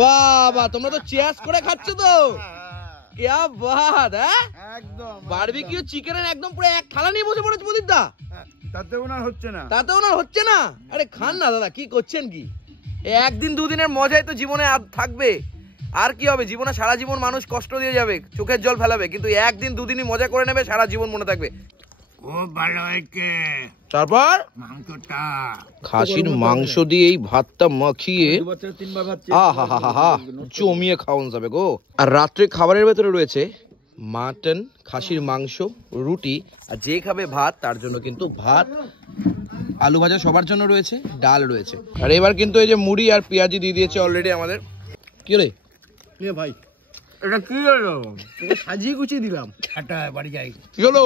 বাবা তোমরা তো চেয়ার্স করে খাচ্ছ তো, क्या बात है, একদম বারবিকিউ চিকেনের একদম পুরো এক থালা নিয়ে বসে পড়েছে প্রদীপ দা। তাতে ওনার হচ্ছে না, তাতে ওনার হচ্ছে না। আরে খান না দাদা, কি করছেন কি? একদিন দুদিনের মজাই তো জীবনে থাকবে, আর কি হবে? জীবনে সারা জীবন মানুষ কষ্ট দিয়ে যাবে, চোখের জল ফেলাবে, কিন্তু একদিন দুদিনই মজা করে নেবে, সারা জীবন মনে থাকবে। খুব ভালো হয়েছে। তারপর মাংসটা খাসির মাংস দিয়ে এই ভাতটা মাখিয়ে জমিয়ে খাওয়ানো যাবে গো। আর রাত্রে খাবারের ভেতরে রয়েছে মাটন, খাসির মাংস, রুটি, আর যে খাবে ভাত তার জন্য কিন্তু ভাত, আলু ভাজা সবার জন্য রয়েছে, ডাল রয়েছে। আর এবার কিন্তু এই যে মুড়ি আর পেঁয়াজি দিয়ে দিয়েছে অলরেডি আমাদের। কি রে ভাই এটা কি হলো? সাজিয়ে গুছিয়ে দিলাম। টাটা, বাড়ি যাই। কি হলো?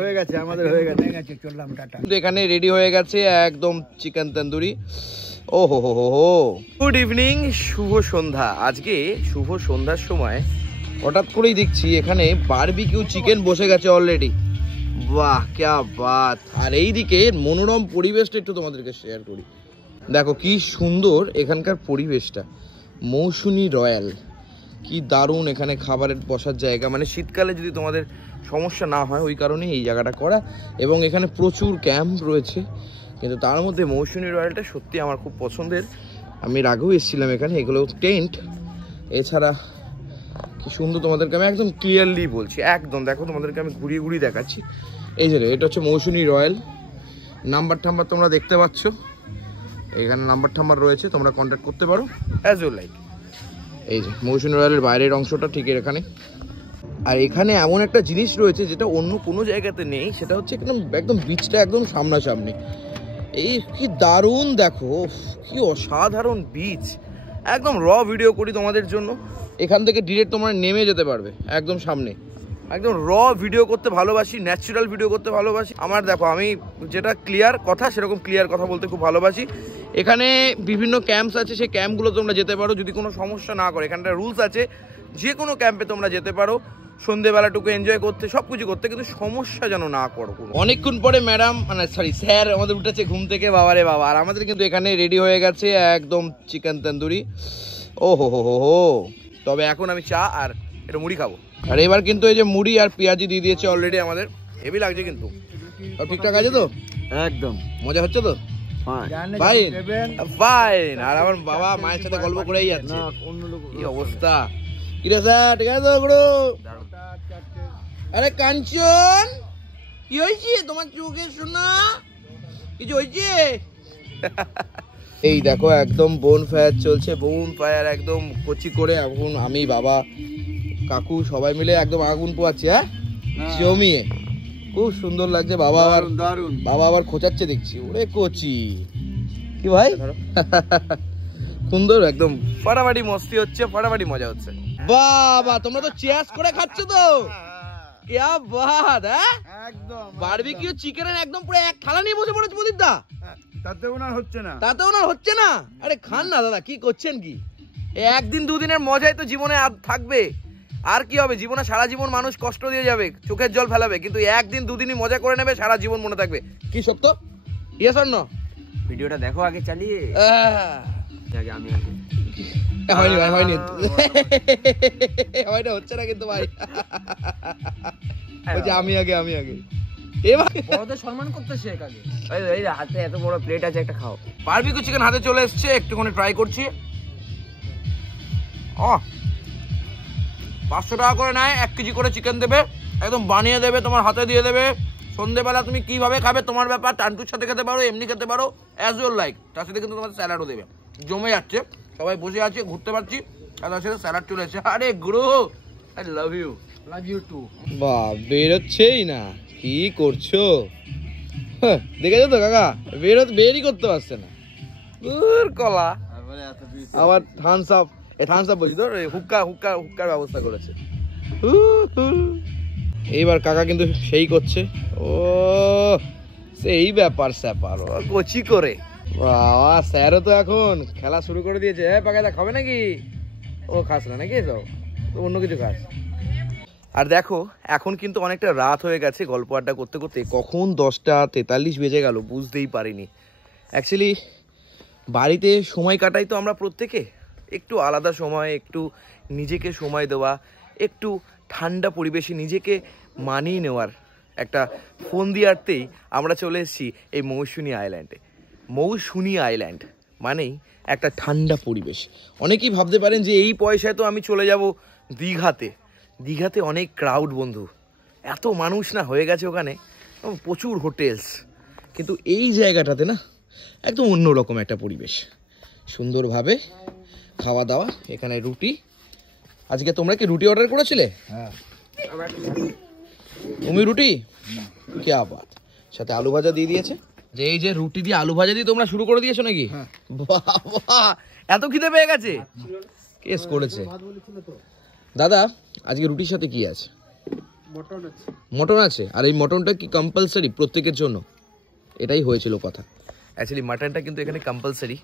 হয়ে গেছে আমাদের, হয়ে গেছে, চললাম, টাটা। কিন্তু এখানে রেডি হয়ে গেছে একদম চিকেন তন্দুরি। ও হো হো হো হো। গুড ইভিনিং, শুভ সন্ধ্যা। আজকে শুভ সন্ধ্যার সময় হঠাৎ করেই দেখছি এখানে বারবিকিউ চিকেন বসে গেছে অলরেডি। বাহ ক্যা বাত। আর এইদিকে মনোরম পরিবেশটা একটু তোমাদেরকে শেয়ার করি। দেখো কি সুন্দর এখানকার পরিবেশটা, মৌসুমী রয়্যাল, কি দারুণ এখানে খাবারের বসার জায়গা। মানে শীতকালে যদি তোমাদের সমস্যা না হয় ওই কারণেই এই জায়গাটা করা, এবং এখানে প্রচুর ক্যাম্প রয়েছে। কিন্তু তার মধ্যে মৌসুমী রয়্যালটা সত্যি আমার খুব পছন্দের। আমি এর আগেও এসেছিলাম এখানে। এগুলো টেন্ট, এছাড়া কি সুন্দর তোমাদেরকে আমি একদম ক্লিয়ারলি বলছি, একদম দেখো তোমাদেরকে আমি ঘুরিয়ে ঘুরিয়ে দেখাচ্ছি। এই যে এটা হচ্ছে মৌসুমী রয়্যাল। নাম্বার টাম্বার তোমরা দেখতে পাচ্ছ, এখানে নাম্বার টাম্বার রয়েছে, তোমরা কন্ট্যাক্ট করতে পারো অ্যাজ ইউ লাইক। এই যে মৌসুমী রয়্যালের বাইরের অংশটা ঠিক এখানে। আর এখানে এমন একটা জিনিস রয়েছে যেটা অন্য কোনো জায়গাতে নেই, সেটা হচ্ছে একদম বিচটা একদম সামনাসামনি। এই কি দারুণ, দেখো কি অসাধারণ বিচ। একদম র ভিডিও করি তোমাদের জন্য। এখান থেকে ডিরেক্ট তোমরা নেমে যেতে পারবে একদম সামনে। একদম র ভিডিও করতে ভালোবাসি, ন্যাচারাল ভিডিও করতে ভালোবাসি। আমার দেখো আমি যেটা ক্লিয়ার কথা সেরকম ক্লিয়ার কথা বলতে খুব ভালোবাসি। এখানে বিভিন্ন ক্যাম্পস আছে, সেই ক্যাম্পগুলো তোমরা যেতে পারো যদি কোনো সমস্যা না করে। এখানটা রুলস আছে, যে কোনো ক্যাম্পে তোমরা যেতে পারো সন্ধ্যেবেলাটুকু এনজয় করতে, সব কিছু করতে, কিন্তু সমস্যা যেন না করো। অনেকক্ষণ পরে ম্যাডাম মানে সরি স্যার আমাদের উঠেছে ঘুম থেকে, বাবারে বাবা। আর আমাদের কিন্তু এখানে রেডি হয়ে গেছে একদম চিকেন তন্দুরি। ও হো হো হো হো। তবে এখন আমি চা আর একটু মুড়ি খাবো। আর এবার কিন্তু এই যে মুড়ি আর পেঁয়াজি দিয়ে দিয়েছে অলরেডি আমাদের। হেভি লাগছে কিন্তু, ঠিকঠাক আছে তো? একদম মজা হচ্ছে তো? Fine fine. আর আমার বাবা মায়ের সাথে গল্প করেই যাচ্ছে। কি অবস্থা, কি রে স্যার, ঠিক আছে তো গুরু? আরে কাঞ্চন, কি হয়েছে তোমার চোখে শোনা? কিছু হয়েছে? এই দেখো একদম বোন ফায়ার চলছে, বোন ফায়ার একদম কচি করে। এখন আমি বাবা কাকু সবাই মিলে একদম আগুন পোয়াচ্ছি। হ্যাঁ জমিয়ে খুব সুন্দর লাগছে। বাবা আবার বাবা আবার খোঁচাচ্ছে দেখছি। ওরে কচি কি ভাই, সুন্দর একদম ফাটাফাটি মস্তি হচ্ছে, ফাটাফাটি মজা হচ্ছে। বাবা তোমরা তো চেয়ার্স করে খাচ্ছ তো, क्या बात है, একদম বারবিকিউ চিকেনের একদম পুরো এক থালা নিয়ে বসে পড়েছে প্রদীপ দা। তাতে ওনার হচ্ছে না, তাতে ওনার হচ্ছে না। আরে খান না দাদা, কি করছেন কি? একদিন দুদিনের মজাই তো জীবনে থাকবে, আর কি হবে? জীবনে সারা জীবন মানুষ কষ্ট দিয়ে যাবে, চোখের জল ফেলাবে, কিন্তু একদিন দুদিনই মজা করে নেবে, সারা জীবন মনে থাকবে। কি সত্য? Yes or no? ভিডিওটা দেখো আগে চালিয়ে। আমি হয়নি ভাই, হয়নি হয়নি, হচ্ছে না কিন্তু ভাই। আমি আগে বড়দের সম্মান করতে শেখ আগে। এই হাতে এত বড় প্লেট আছে, একটা খাও। বারবিকিউ চিকেন হাতে চলে এসছে, একটুখানি ট্রাই করছি। 500 টাকা করে নেয়, 1 কেজি করে চিকেন দেবে, একদম বানিয়ে দেবে, তোমার হাতে দিয়ে দেবে। সন্ধ্যেবেলা তুমি কিভাবে খাবে তোমার ব্যাপার, টান্টুর সাথে খেতে পারো, এমনি খেতে পারো, অ্যাজ ইউর লাইক। তার সাথে কিন্তু তোমার স্যালাডও দেবে। জমে যাচ্ছে, সবাই বসে আছে, ঘুরতে পারছি, আর তার সাথে স্যালাড চলে এসেছে। আরে গুরু, আই লাভ ইউ টু। বাহ, বেরোচ্ছেই না, কি করছো? দেখেছো তো কাকা, বেরই করতে পারছে না। কলা আবার থামস আপ, থামস আপ বলছি তো, হুক্কার ব্যবস্থা করেছে। এইবার কাকা কিন্তু সেই করছে। ও সেই ব্যাপার স্যাপার, কচি করে। বাবা স্যারও তো এখন খেলা শুরু করে দিয়েছে। হ্যাঁ পাকাদা খাবে নাকি? ও খাস না নাকি, এসব তো অন্য কিছু খাস। আর দেখো এখন কিন্তু অনেকটা রাত হয়ে গেছে, গল্প আড্ডা করতে করতে কখন 10টা 43 বেজে গেল বুঝতেই পারিনি। অ্যাকচুয়ালি বাড়িতে সময় কাটাই তো আমরা প্রত্যেকে, একটু আলাদা সময়, একটু নিজেকে সময় দেওয়া, একটু ঠান্ডা পরিবেশে নিজেকে মানিয়ে নেওয়ার একটা ফোন দিয়ে আটতেই আমরা চলে এসেছি এই মৌসুনি আইল্যান্ডে। মৌসুনি আইল্যান্ড মানেই একটা ঠান্ডা পরিবেশ। অনেকেই ভাবতে পারেন যে এই পয়সায় তো আমি চলে যাব দীঘাতে। দীঘাতে অনেক ক্রাউড বন্ধু, এত মানুষ না হয়ে গেছে ওখানে, প্রচুর হোটেলস, কিন্তু এই জায়গাটাতে না একদম অন্যরকম একটা পরিবেশ। সুন্দরভাবে খাওয়া দাওয়া, এখানে রুটি। আজকে তোমরা কি রুটি অর্ডার করেছিলে? হ্যাঁ, তুমি রুটি, কি আবাদ, সাথে আলু ভাজা দিয়ে দিয়েছে। যে এই যে রুটি দিয়ে আলু ভাজা দিয়ে তোমরা শুরু করে দিয়েছো নাকি? বাবা, এত খিদে পেয়ে গেছে, কেস করেছে। দাদা, আজকে রুটির সাথে কি আছে? মটন আছে। আর এই মটনটা কি কম্পালসারি প্রত্যেকের জন্য? এটাই হয়েছিল কথা। অ্যাকচুয়ালি মাটনটা কিন্তু এখানে কম্পালসারি।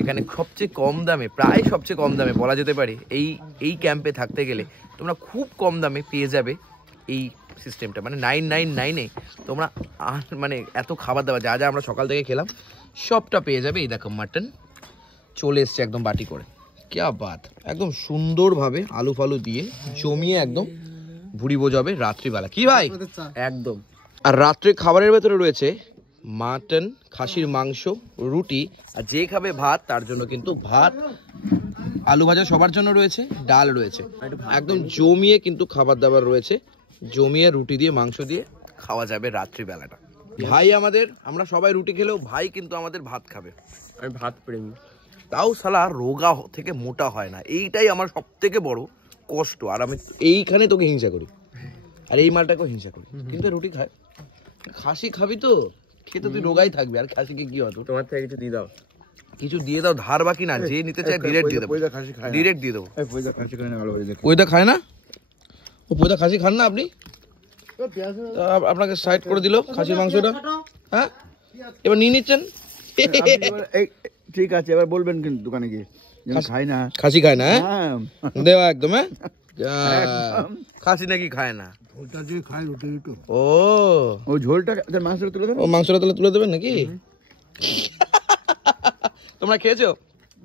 এখানে সবচেয়ে কম দামে, প্রায় সবচেয়ে কম দামে বলা যেতে পারে, এই ক্যাম্পে থাকতে গেলে তোমরা খুব কম দামে পেয়ে যাবে এই সিস্টেমটা। মানে 999-এ তোমরা মানে এত খাবার দাবার যা যা আমরা সকাল থেকে খেলাম সবটা পেয়ে যাবে। এই দেখো মাটন চলে এসছে একদম বাটি করে, ক্যা বাত। একদম সুন্দরভাবে আলু ফালু দিয়ে জমিয়ে একদম ভুড়ি বোঝাবে রাত্রিবেলা। কি ভাই? একদম। আর রাত্রে খাবারের ভেতরে রয়েছে মাটন, খাসির মাংস, রুটি, আর যে খাবে ভাত তার জন্য কিন্তু ভাত, আলু ভাজা সবার জন্য রয়েছে, ডাল রয়েছে, একদম জমিয়ে কিন্তু খাবার দাবার রয়েছে। জমিয়ে রুটি দিয়ে মাংস দিয়ে খাওয়া যাবে রাত্রিবেলাটা। ভাই আমাদের, আমরা সবাই রুটি খেলেও ভাই কিন্তু আমাদের ভাত খাবে। আমি ভাত প্রেমী। তাও শালা রোগা থেকে মোটা হয় না, এইটাই আমার সব থেকে বড় কষ্ট। আর আমি এইখানে তোকে হিংসা করি, আর এই মালটাকেও হিংসা করি, কিন্তু রুটি খায়। খাসি খাবি তো খেতে তুই রোগাই থাকবি, আর খাসিকে কি হতো? তোমার থেকে কিছু দিয়ে দাও, কিছু দিয়ে দাও, ধার বাকি না, যে নিতে চায় ডিরেক্ট দিয়ে দেবো, ডিরেক্ট দিয়ে দেবো। পয়দা খায় না ও? পয়দা খাসি খান না আপনি? আপনাকে সাইড করে দিল খাসির মাংসটা। হ্যাঁ, এবার নিয়ে নিচ্ছেন। ঠিক আছে, এবার বলবেন কিন্তু দোকানে গিয়ে খাই না, খাসি খায় না। দেওয়া একদম। হ্যাঁ, খাসি নাকি খায় না? ও ঝোলটা মাংসটা তুলে দেবেন, ও মাংসটা তাহলে তুলে দেবেন নাকি? তোমরা খেয়েছো?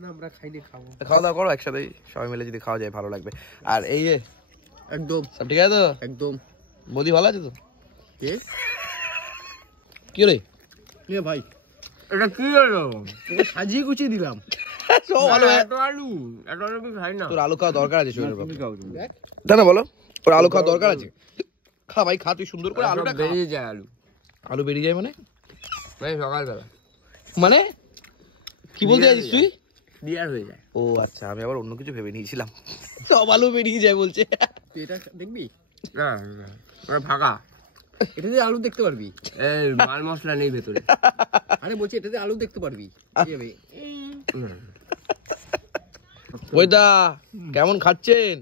না আমরা খাইনি, খাবো। খাওয়া দাওয়া করো একসাথে, সবাই মিলে যদি খাওয়া যায় ভালো লাগবে। আর এই যে একদম সব ঠিক আছে তো? একদম। বৌদি ভালো আছে তো? কি রে ভাই, এটা কি হলো? সাজিয়ে গুছিয়ে দিলাম। সব ভালো। এত আলু কি খাই না। তোর আলু খাওয়া দরকার আছে শরীরের পক্ষে, তাই না বলো? ওর আলু খাওয়া দরকার আছে। খা ভাই, খা, তুই সুন্দর করে আলুটা খা। বেরিয়ে যায় আলু বেরিয়ে যায় মানে? সকালবেলা মানে কি বলতে চাইছিস তুই? ক্লিয়ার হয়ে যায়। ও আচ্ছা, আমি আবার অন্য কিছু ভেবে নিয়েছিলাম। সব আলু বেরিয়ে যায় বলছে। তুই এটা দেখবি না, ফাঁকা। এটাতে আলু দেখতে পারবি, মাল মশলা নেই ভেতরে। আরে বলছি এটাতে আলু দেখতে পারবি। ওইদা কেমন খাচ্ছেন?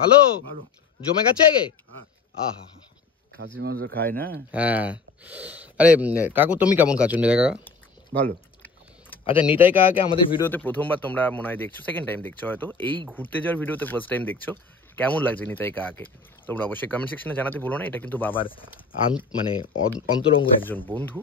ভালো জমে গেছে? আহা, খাসির মাংস খায় না। হ্যাঁ। আরে কাকু, তুমি কেমন খাচ্ছ? নিতাই কাকা ভালো। আচ্ছা, নিতাই কাকাকে আমাদের ভিডিওতে প্রথমবার তোমরা মনে হয় দেখছো, সেকেন্ড টাইম দেখছো হয়তো, এই ঘুরতে যাওয়ার ভিডিওতে ফার্স্ট টাইম দেখছো। কেমন লাগছে নিতাই কাকাকে তোমরা অবশ্যই কমেন্ট সেকশনে জানাতে ভুলো না। এটা কিন্তু বাবার মানে অন্তরঙ্গ একজন বন্ধু।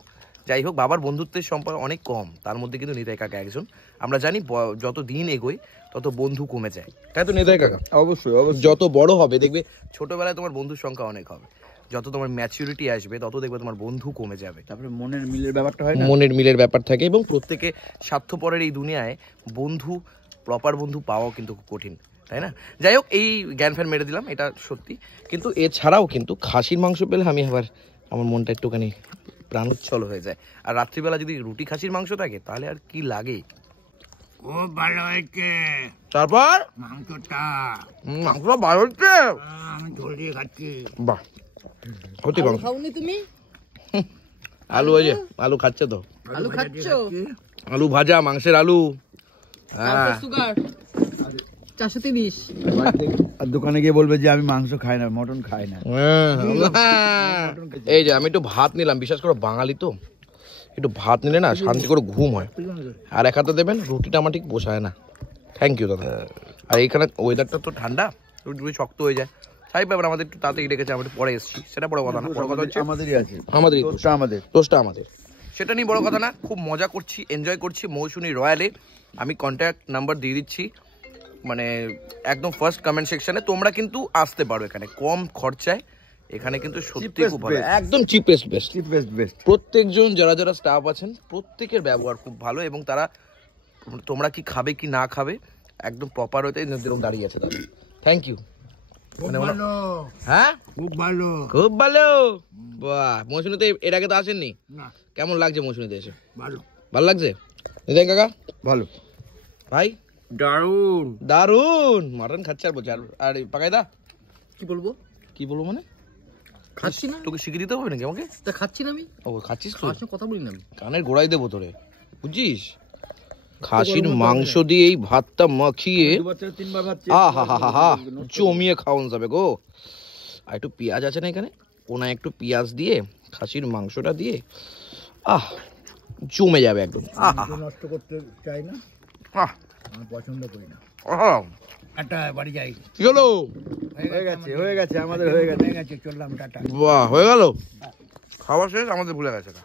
যাই হোক, বাবার বন্ধুত্বের সম্পর্ক অনেক কম, তার মধ্যে কিন্তু নিতাই কাকা একজন। আমরা জানি যত দিন এগোয় তত বন্ধু কমে যায়, তাই তো নিতাই কাকা? অবশ্যই অবশ্যই। যত বড় হবে দেখবে ছোটবেলায় তোমার বন্ধুর সংখ্যা অনেক হবে, যত তোমার ম্যাচুরিটি আসবে তত দেখবে তোমার বন্ধু কমে যাবে। তারপরে মনের মিলের ব্যাপারটা হয় না, মনের মিলের ব্যাপার থাকে, এবং প্রত্যেকে স্বার্থপরের এই দুনিয়ায় বন্ধু, প্রপার বন্ধু পাওয়াও কিন্তু খুব কঠিন, তাই না? যাই হোক, এই জ্ঞান ফ্যান মেরে দিলাম, এটা সত্যি। কিন্তু এছাড়াও কিন্তু খাসির মাংস পেলে আমি আবার আমার মনটা একটুখানি প্রাণোচ্ছল হয়ে যায়। আর রাত্রিবেলা যদি রুটি খাসির মাংস থাকে তাহলে আর কি লাগে। খুব ভালো হয়েছে। তারপর মাংসটা ভালো হচ্ছে, আমি ঝোল দিয়ে খাচ্ছি। বাহ, সত্যি মাংস। খাওনি তুমি? আলু, ওই যে আলু খাচ্ছে তো, আলু খাচ্ছো? আলু ভাজা, মাংসের আলু। হ্যাঁ, সুগার 430। আর দোকানে গিয়ে বলবে যে আমি মাংস খাই না, মটন খাই না। এই যে আমি একটু ভাত নিলাম, বিশ্বাস করো বাঙালি তো একটু ভাত নিলে না শান্তি করে ঘুম হয়। আর এক হাতে দেবেন, রুটিটা আমার ঠিক পোষায় না। থ্যাংক ইউ দাদা। আর এইখানে ওয়েদারটা তো ঠান্ডা, রুটি শক্ত হয়ে যায়। তাই ব্যাপার, আমাদের একটু তাড়াতাড়ি রেখেছে, আমরা পরে এসেছি, সেটা বড় কথা না। বড় কথা হচ্ছে আমাদেরই আছে, আমাদেরই দোষটা আমাদের, দোষটা আমাদের, সেটা নিয়ে বড় কথা না। খুব মজা করছি, এনজয় করছি মৌসুনি রয়্যালে। আমি কন্ট্যাক্ট নাম্বার দিয়ে দিচ্ছি, মানে একদম ফার্স্ট কমেন্ট সেকশনে। তোমরা কিন্তু আসতে পারো এখানে কম খরচায়, এখানে কিন্তু সত্যি খুব ভালো, একদম চিপেস্ট বেস্ট। প্রত্যেকজন যারা যারা স্টাফ আছেন প্রত্যেকের ব্যবহার খুব ভালো, এবং তারা তোমরা কি খাবে কি না খাবে একদম প্রপার হতে যেরকম দাঁড়িয়ে আছে তাদের। Thank you. হ্যাঁ খুব ভালো। খুব ভালো। বাহ, মৌসুমীতে এর আগে তো আসেননি? কেমন লাগছে মৌসুমীতে এসে? ভালো। ভালো লাগছে নিতেন কাকা? ভালো ভাই দারুন। দারুন। মাটন খাচ্ছে আর বলছে। আর পাকাইদা কি বলবো? কি বলবো মানে? খাচ্ছি না। তোকে শিখিয়ে দিতে হবে নাকি আমাকে? তা খাচ্ছি না আমি। ও খাচ্ছিস তো? খাওয়ার সময় কথা বলি না আমি। কানের গোড়ায় দেবো তোরে, বুঝছিস? খাসির মাংস দিয়ে এই ভাতটা মাখিয়ে আহা হা হা হা জমিয়ে খাওয়ান যাবে গো। আর একটু পেঁয়াজ আছে না এখানে, কোনায় একটু পেঁয়াজ দিয়ে খাসির মাংসটা দিয়ে জমে যাবে একদম। নষ্ট করতে চাই না, আহ আমি পছন্দ করি না। আহ টাটা, বাড়ি যাই। কি হলো? হয়ে গেছে আমাদের হয়ে গেছে চললাম, টাটা। বাহ, হয়ে গেল? খাওয়া শেষ, আমাদের ভুলে গেছে না।